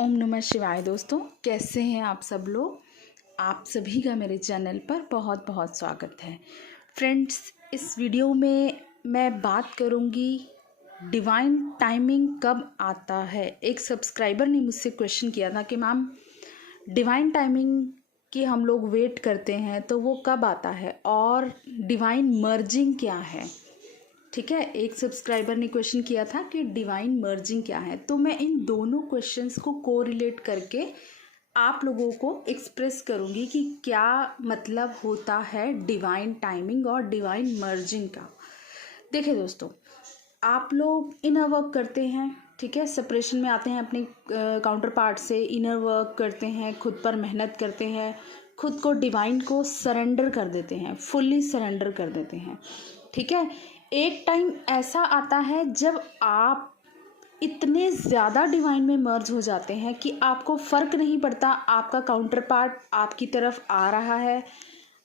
ओम नमः शिवाय। दोस्तों, कैसे हैं आप सब लोग। आप सभी का मेरे चैनल पर बहुत बहुत स्वागत है। फ्रेंड्स, इस वीडियो में मैं बात करूंगी डिवाइन टाइमिंग कब आता है। एक सब्सक्राइबर ने मुझसे क्वेश्चन किया था कि मैम डिवाइन टाइमिंग की हम लोग वेट करते हैं तो वो कब आता है और डिवाइन मर्जिंग क्या है। ठीक है, एक सब्सक्राइबर ने क्वेश्चन किया था कि डिवाइन मर्जिंग क्या है। तो मैं इन दोनों क्वेश्चंस को कोरिलेट करके आप लोगों को एक्सप्रेस करूंगी कि क्या मतलब होता है डिवाइन टाइमिंग और डिवाइन मर्जिंग का। देखिए दोस्तों, आप लोग इनर वर्क करते हैं, ठीक है, सेपरेशन में आते हैं अपने काउंटर पार्ट से, इनर वर्क करते हैं, खुद पर मेहनत करते हैं, खुद को डिवाइन को सरेंडर कर देते हैं, फुल्ली सरेंडर कर देते हैं। ठीक है, एक टाइम ऐसा आता है जब आप इतने ज़्यादा डिवाइन में मर्ज हो जाते हैं कि आपको फ़र्क नहीं पड़ता आपका काउंटर पार्ट आपकी तरफ आ रहा है,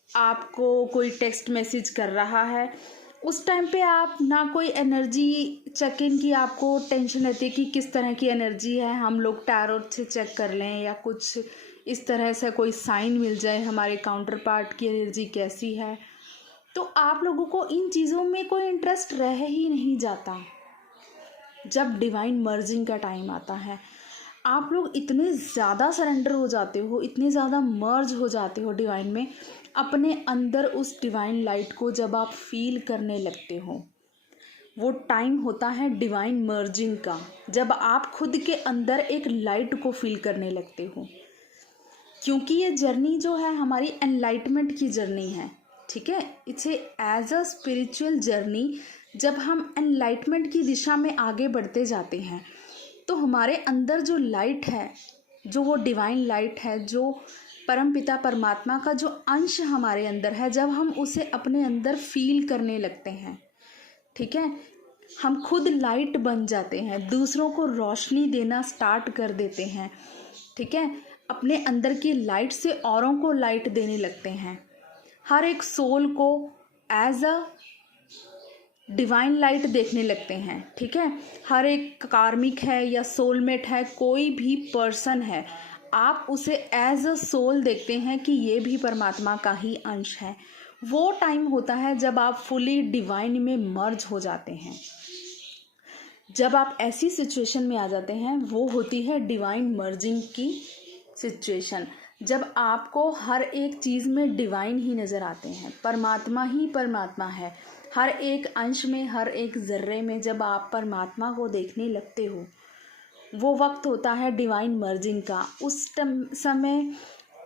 आपको कोई टेक्स्ट मैसेज कर रहा है। उस टाइम पे आप ना कोई एनर्जी चेक इन की आपको टेंशन रहती है कि किस तरह की एनर्जी है, हम लोग टैरोट से चेक कर लें या कुछ इस तरह से कोई साइन मिल जाए हमारे काउंटर पार्ट की एनर्जी कैसी है। तो आप लोगों को इन चीज़ों में कोई इंटरेस्ट रह ही नहीं जाता। जब डिवाइन मर्जिंग का टाइम आता है आप लोग इतने ज़्यादा सरेंडर हो जाते हो, इतने ज़्यादा मर्ज हो जाते हो डिवाइन में, अपने अंदर उस डिवाइन लाइट को जब आप फील करने लगते हो, वो टाइम होता है डिवाइन मर्जिंग का। जब आप खुद के अंदर एक लाइट को फील करने लगते हो, क्योंकि ये जर्नी जो है हमारी एनलाइटमेंट की जर्नी है। ठीक है, it's as a spiritual journey. जब हम एनलाइटमेंट की दिशा में आगे बढ़ते जाते हैं तो हमारे अंदर जो लाइट है, जो वो डिवाइन लाइट है, जो परमपिता परमात्मा का जो अंश हमारे अंदर है, जब हम उसे अपने अंदर फील करने लगते हैं, ठीक है, हम खुद लाइट बन जाते हैं, दूसरों को रोशनी देना स्टार्ट कर देते हैं। ठीक है, अपने अंदर की लाइट से औरों को लाइट देने लगते हैं, हर एक सोल को एज अ डिवाइन लाइट देखने लगते हैं। ठीक है, हर एक कार्मिक है या सोलमेट है, कोई भी पर्सन है, आप उसे एज अ सोल देखते हैं कि ये भी परमात्मा का ही अंश है। वो टाइम होता है जब आप फुली डिवाइन में मर्ज हो जाते हैं। जब आप ऐसी सिचुएशन में आ जाते हैं, वो होती है डिवाइन मर्जिंग की सिचुएशन। जब आपको हर एक चीज़ में डिवाइन ही नज़र आते हैं, परमात्मा ही परमात्मा है, हर एक अंश में, हर एक ज़र्रे में जब आप परमात्मा को देखने लगते हो, वो वक्त होता है डिवाइन मर्जिंग का। उस समय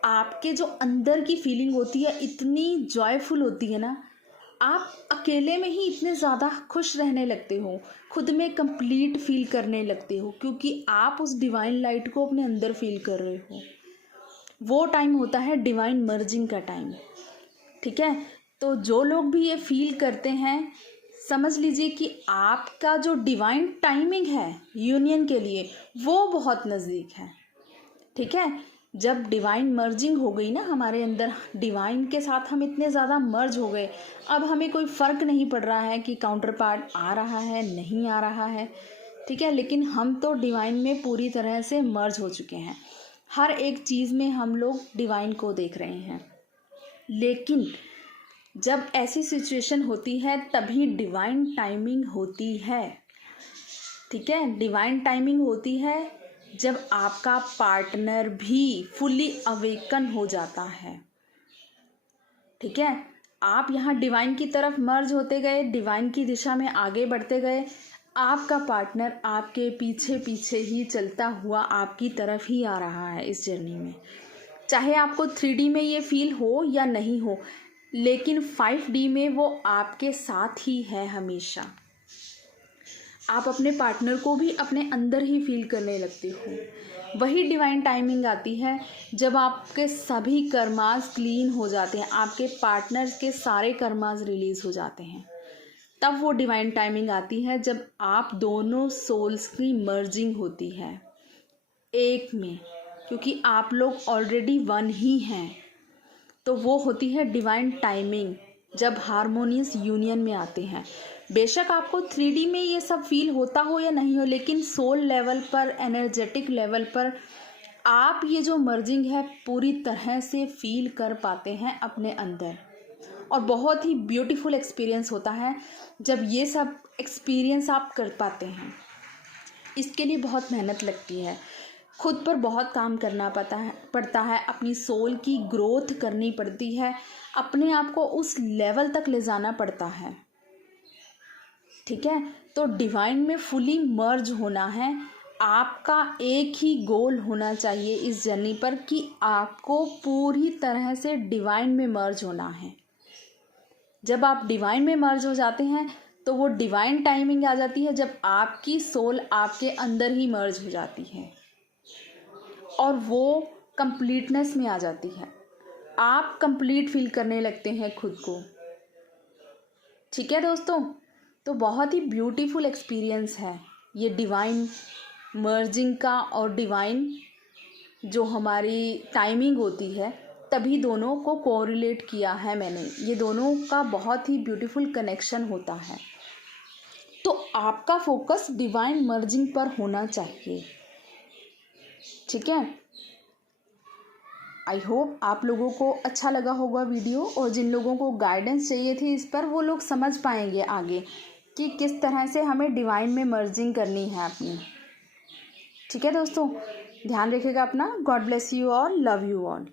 आपके जो अंदर की फीलिंग होती है इतनी जॉयफुल होती है ना, आप अकेले में ही इतने ज़्यादा खुश रहने लगते हो, खुद में कंप्लीट फील करने लगते हो, क्योंकि आप उस डिवाइन लाइट को अपने अंदर फील कर रहे हो। वो टाइम होता है डिवाइन मर्जिंग का टाइम। ठीक है, तो जो लोग भी ये फील करते हैं, समझ लीजिए कि आपका जो डिवाइन टाइमिंग है यूनियन के लिए, वो बहुत नज़दीक है। ठीक है, जब डिवाइन मर्जिंग हो गई ना हमारे अंदर, डिवाइन के साथ हम इतने ज़्यादा मर्ज हो गए, अब हमें कोई फ़र्क नहीं पड़ रहा है कि काउंटर पार्ट आ रहा है नहीं आ रहा है। ठीक है, लेकिन हम तो डिवाइन में पूरी तरह से मर्ज हो चुके हैं, हर एक चीज़ में हम लोग डिवाइन को देख रहे हैं। लेकिन जब ऐसी सिचुएशन होती है तभी डिवाइन टाइमिंग होती है। ठीक है, डिवाइन टाइमिंग होती है जब आपका पार्टनर भी फुली अवेकन हो जाता है। ठीक है, आप यहाँ डिवाइन की तरफ मर्ज होते गए, डिवाइन की दिशा में आगे बढ़ते गए, आपका पार्टनर आपके पीछे पीछे ही चलता हुआ आपकी तरफ ही आ रहा है इस जर्नी में। चाहे आपको 3D में ये फील हो या नहीं हो, लेकिन 5D में वो आपके साथ ही है हमेशा। आप अपने पार्टनर को भी अपने अंदर ही फील करने लगते हो। वही डिवाइन टाइमिंग आती है जब आपके सभी कर्मास क्लीन हो जाते हैं, आपके पार्टनर के सारे कर्मास रिलीज़ हो जाते हैं, तब वो डिवाइन टाइमिंग आती है जब आप दोनों सोल्स की मर्जिंग होती है एक में, क्योंकि आप लोग ऑलरेडी वन ही हैं। तो वो होती है डिवाइन टाइमिंग जब हारमोनियस यूनियन में आते हैं। बेशक आपको 3D में ये सब फील होता हो या नहीं हो, लेकिन सोल लेवल पर, एनर्जेटिक लेवल पर आप ये जो मर्जिंग है पूरी तरह से फील कर पाते हैं अपने अंदर। और बहुत ही ब्यूटीफुल एक्सपीरियंस होता है जब ये सब एक्सपीरियंस आप कर पाते हैं। इसके लिए बहुत मेहनत लगती है, खुद पर बहुत काम करना पड़ता है, अपनी सोल की ग्रोथ करनी पड़ती है, अपने आप को उस लेवल तक ले जाना पड़ता है। ठीक है, तो डिवाइन में फुली मर्ज होना है। आपका एक ही गोल होना चाहिए इस जर्नी पर कि आपको पूरी तरह से डिवाइन में मर्ज होना है। जब आप डिवाइन में मर्ज हो जाते हैं तो वो डिवाइन टाइमिंग आ जाती है जब आपकी सोल आपके अंदर ही मर्ज हो जाती है और वो कंप्लीटनेस में आ जाती है। आप कंप्लीट फील करने लगते हैं खुद को। ठीक है दोस्तों, तो बहुत ही ब्यूटीफुल एक्सपीरियंस है ये डिवाइन मर्जिंग का और डिवाइन जो हमारी टाइमिंग होती है, तभी दोनों को कोरिलेट किया है मैंने। ये दोनों का बहुत ही ब्यूटीफुल कनेक्शन होता है। तो आपका फोकस डिवाइन मर्जिंग पर होना चाहिए। ठीक है, आई होप आप लोगों को अच्छा लगा होगा वीडियो, और जिन लोगों को गाइडेंस चाहिए थी इस पर, वो लोग समझ पाएंगे आगे कि किस तरह से हमें डिवाइन में मर्जिंग करनी है अपनी। ठीक है दोस्तों, ध्यान रखिएगा अपना। God bless you all, love you all.